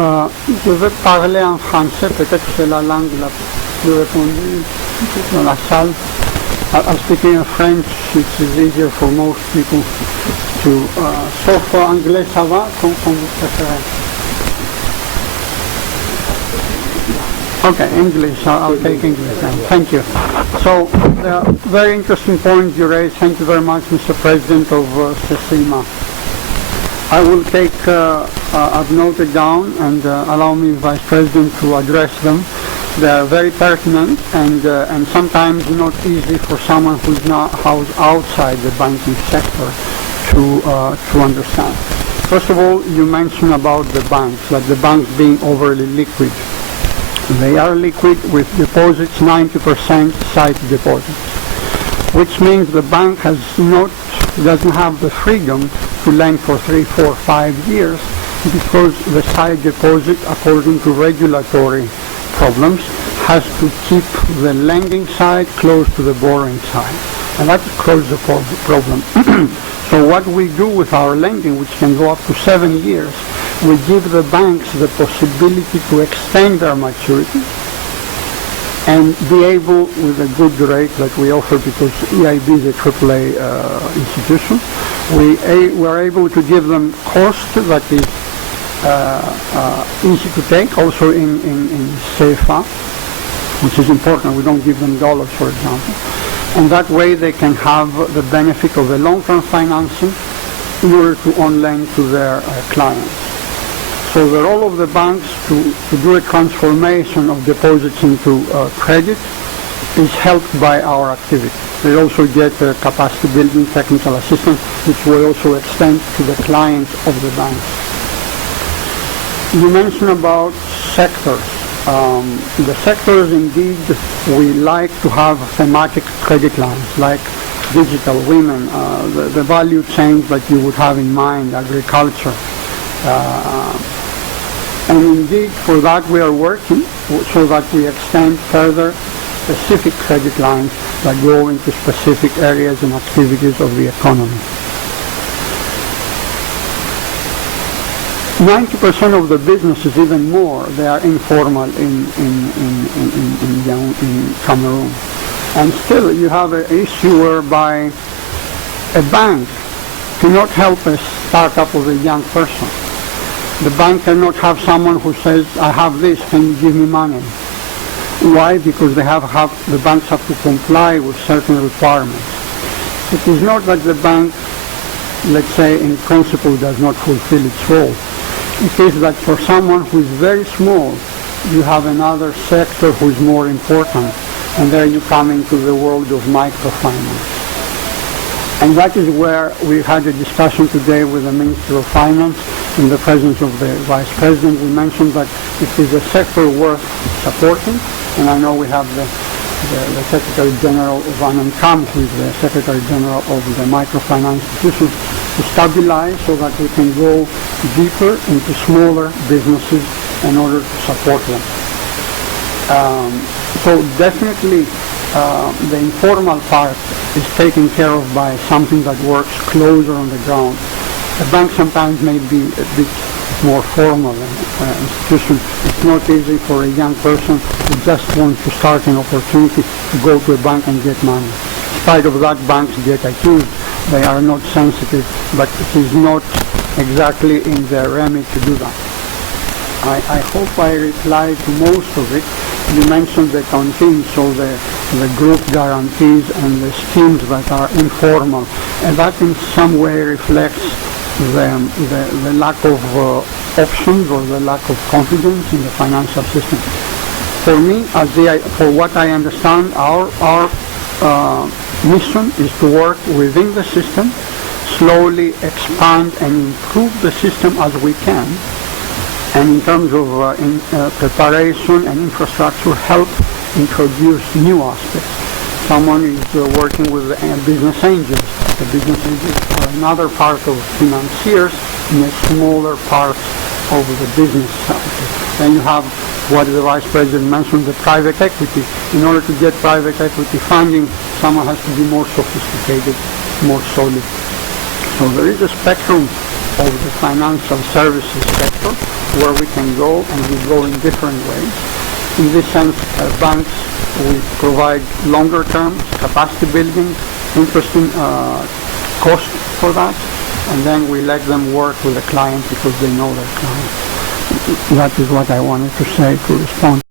je vais parler en français, peut-être que c'est la langue la plus répandue dans la salle. I'll speak in French, it's easier for most people to... sauf anglais, ça va, comme vous préférez. Okay, English, I'll take English then. Thank you. So, very interesting point you raised. Thank you very much, Mr. President of CECIMA. I will take, I've noted down, and allow me, Vice President, to address them. They are very pertinent and sometimes not easy for someone who's outside the banking sector to understand. First of all, you mentioned about the banks, like the banks being overly liquid. They are liquid with deposits, 90% sight deposits, which means the bank doesn't have the freedom to lend for 3, 4, 5 years because the sight deposit, according to regulatory problems, has to keep the lending side close to the borrowing side, and that causes the problem. So what we do with our lending, which can go up to 7 years, we give the banks the possibility to extend their maturity and be able, with a good rate that we offer, because EIB is a AAA institution, we are able to give them cost that is easy to take, also in CFA, which is important. We don't give them dollars, for example. And that way they can have the benefit of the long-term financing in order to on-lend to their clients. So the role of the banks to do a transformation of deposits into credit is helped by our activity. They also get capacity building, technical assistance, which will also extend to the clients of the banks. You mentioned about sectors. The sectors, indeed, we like to have thematic credit lines, like digital, women, the value chains that you would have in mind, agriculture. And indeed, for that we are working so that we extend further specific credit lines that go into specific areas and activities of the economy. 90% of the businesses, even more, they are informal in Cameroon. And still you have an issue whereby a bank cannot help a startup of a young person. The bank cannot have someone who says, I have this, can you give me money? Why? Because the banks have to comply with certain requirements. It is not that the bank, let's say, in principle does not fulfill its role. It is that for someone who is very small, you have another sector who is more important, and there you come into the world of microfinance. And that is where we had a discussion today with the Minister of Finance in the presence of the Vice President. We mentioned that it is a sector worth supporting, and I know we have the Secretary General Van Kam, who is the Secretary General of the microfinance institutions, to stabilize so that we can go deeper into smaller businesses in order to support them. So definitely the informal part is taken care of by something that works closer on the ground. The bank sometimes may be a bit more formal institution. It's not easy for a young person who just wants to start an opportunity to go to a bank and get money. In spite of that, banks get accused. They are not sensitive, but it is not exactly in their remit to do that. I hope I replied to most of it. You mentioned the canteens, so the group guarantees and the schemes that are informal, and that in some way reflects the lack of options or the lack of confidence in the financial system. For me, for what I understand, our mission is to work within the system, slowly expand and improve the system as we can, and in terms of preparation and infrastructure, help introduce new aspects. Someone is working with business angels. The business angels are another part of financiers in a smaller part of the business side. Then you have what the Vice President mentioned, the private equity. In order to get private equity funding, someone has to be more sophisticated, more solid. So there is a spectrum of the financial services sector, where we can go, and we go in different ways. In this sense, banks, we provide longer terms, capacity building, interesting cost for that, and then we let them work with the client because they know their client. That is what I wanted to say to respond.